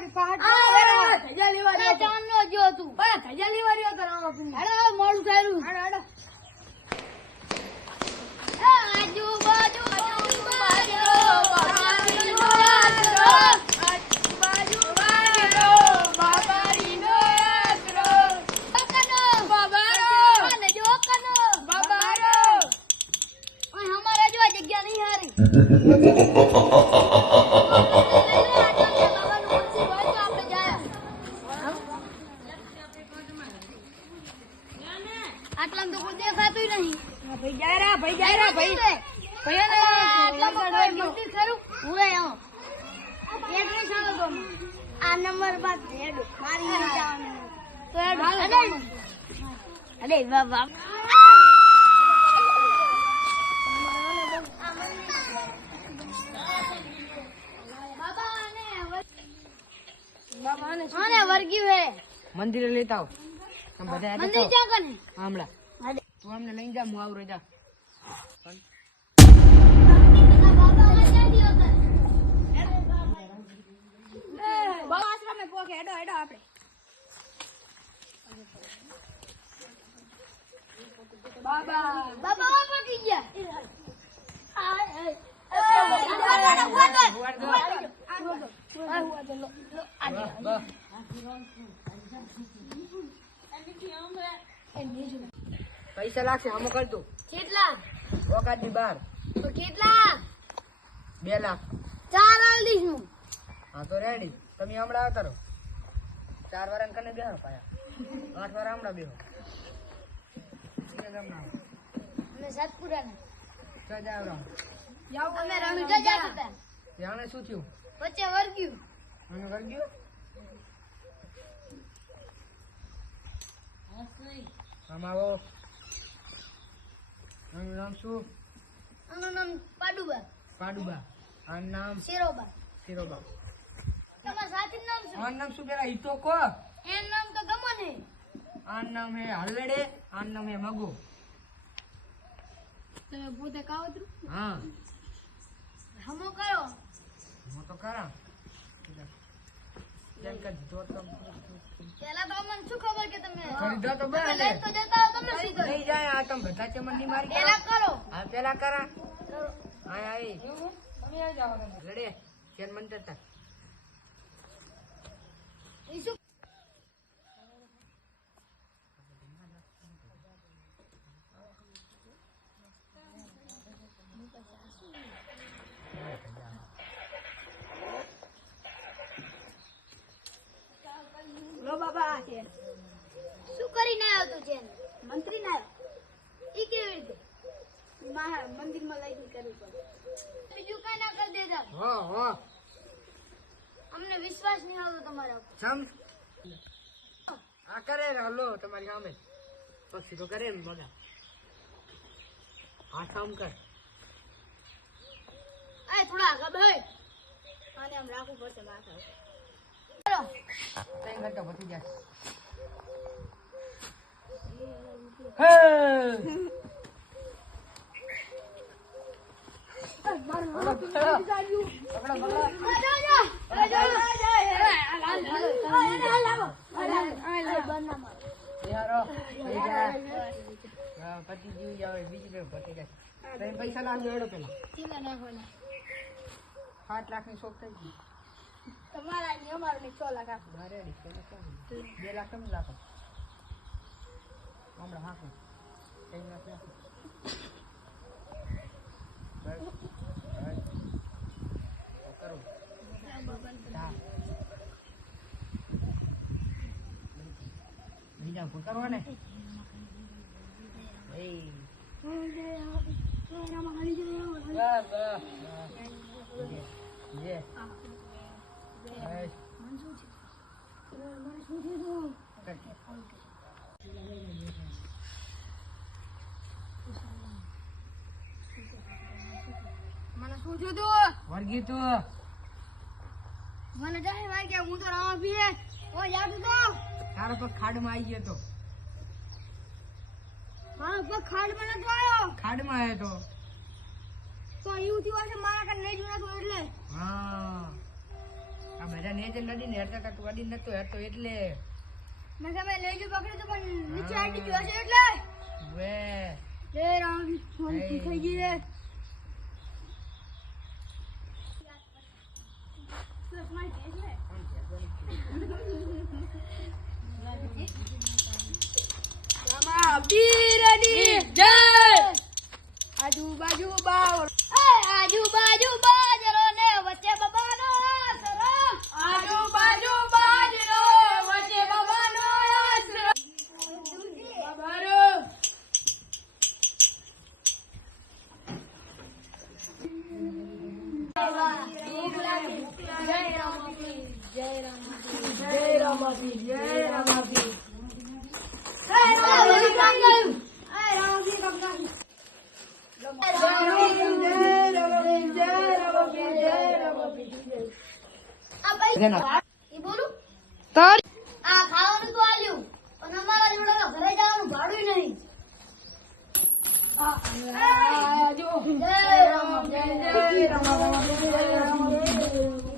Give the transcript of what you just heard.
વળી પહાડ થજા લેવા રહ્યો તો. ચાંદ નો જો તું પણ થજા લેવા રહ્યો તો રામા તું. હેડો મોડું થયેલું હાડો હાડો. આજુબાજુ આજુબાજુ બાબારીનો આશરો. આજુબાજુ બાબારીનો આશરો. કનો બાબારો. અને જો કનો બાબારો. ઓય હમારા જો આ જગ્યા નહીં હારી આટલામાં તો કોઈ દેખાતું નહીં ભાઈ જાય રા ભાઈ જાય રા ભાઈ. આ નંબર બાદ હેડો મારી જવાનું તો હેડો અરે બાબા આને વર્ગી હે મંદિરે લેતા આવ. તમે બધા હેડો મંદિર છો. ક્યાં કને હમણાં હાડે તું અમને લઈને જા, હું આવરો જા. બાબા ક્યાં દિયો તને બાબા આશ્રમે પોકે. હેડો હેડો આપણે. બાબા બાબા પટી ગયા પૈસા લાગશે હમો કર તું. કેટલા ઓકાતની બહાર તો કેટલા 2 લાખ. 4 આલ દઈશું હા તો રેડી. તમે હમણાં આવતા રહો. 4 વાળાને કને બેહો પાયા. 8 વાળા હમણાં બેહો. અમે સાતપુરા ને ક્યાં જાવ રામ? અમે રણુજા જતા હતા જાણે શું થયું? વચ્ચે વર્ગ્યું મને વર્ગ્યું? આમ આવો. આનું નામ શું? આનું નામ પાડુબા પાડુબા. આનું નામ શેરોબા શિરોબા. તમારા સાથી નામ શું આનું નામ શું પેલા ઈ તો કહો. એનું નામ તો ગમન હે આનું નામ હે હલડે. આનું નામ હે મગો. તમે પોતે કાવતરું હા હમો કરો હું તો કરા. કેમ કે જો તો પેલા તો અમને શું ખબર કે તમે કરી દો તો તમે બરાબર. લઈ તો જતા હો તમે શું કરો નહીં જાય આ તમે બધા ચમનની મારી કરો. પેલા કરો હા પેલા કરા. કરો આય આય તમે આ જાઓ લડે ચેન મંતર તા. ઈ શું લો બાબા આ છે શું કરીને આવ્યો તું છે મંત્રી ના ઈ કેવી રીતે મંદિરમાં લઈને કરવું પડે. બીજું કઈ ના કરી દેતા હો હો અમને વિશ્વાસ નહીં આવતો તમારા ઉપર સમ આ કરે લો તમારી સામે પછી તો કરે ને બધા. આ કામ કર. આ થોડા આગળ ભાઈ આને આમ રાખવું પડશે માથા ઉપર. કરો કઈ ઘંટા પતી જાય. હે પૈસા લાવજો એડો પેલા. 7 લાખ ની શોખ થઈ ગઈ. તમારા અમારે 6 લાખ આપો 2 લાખ તમે રાખો હમણાં હાથો. 3 લાખ રાખો. કરો. હા. બીજા કરવા ને મને શું થયું વર્ગી તું મને જાય ભાઈ કે હું તો રામ પીએ ઓ યાદ તો તારો પગ ખાડમાં આવી ગયો તો. મારો પગ ખાડમાં નતો આવ્યો ખાડમાં આવ્યો તો એવું થયું હશે મારા કાન નહીં જોયા તો એટલે તો. હા આ બધા ને જે નદી ને હેરતા તા તું અડી નતો હેરતો એટલે મેં તમે લેજો પકડ્યું તો પણ નીચે આટી ગયો છે એટલે વે રે રામ મોટી થઈ ગઈ રે આજુબાજુ બાજરો ને વચ્ચે બબાનો આસરો આજુબાજુ બાજરો વચ્ચે બબાનો આસરો બબારો આ ખાવાનું તો આલ્યું પણ અમારા જોડે ઘરે જવાનું ભાડું નહીં જય રામ જય રામ જય રામ